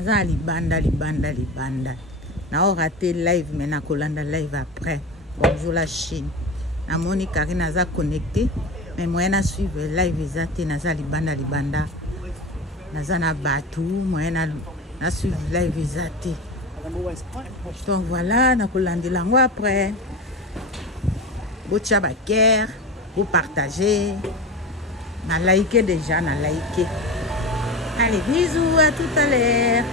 naza libanda. Na raté live mais na kolanda live après. Bonjour la Chine. Na moni Karine naza connecté mais moyen na suivre live ezate naza libanda. Naza na batu moyen na suivre live ezate. Donc voilà, na kolanda lango après. Botia ba cœur, vous partagez. Na like déjà, na like. Allez, bisous, à tout à l'heure.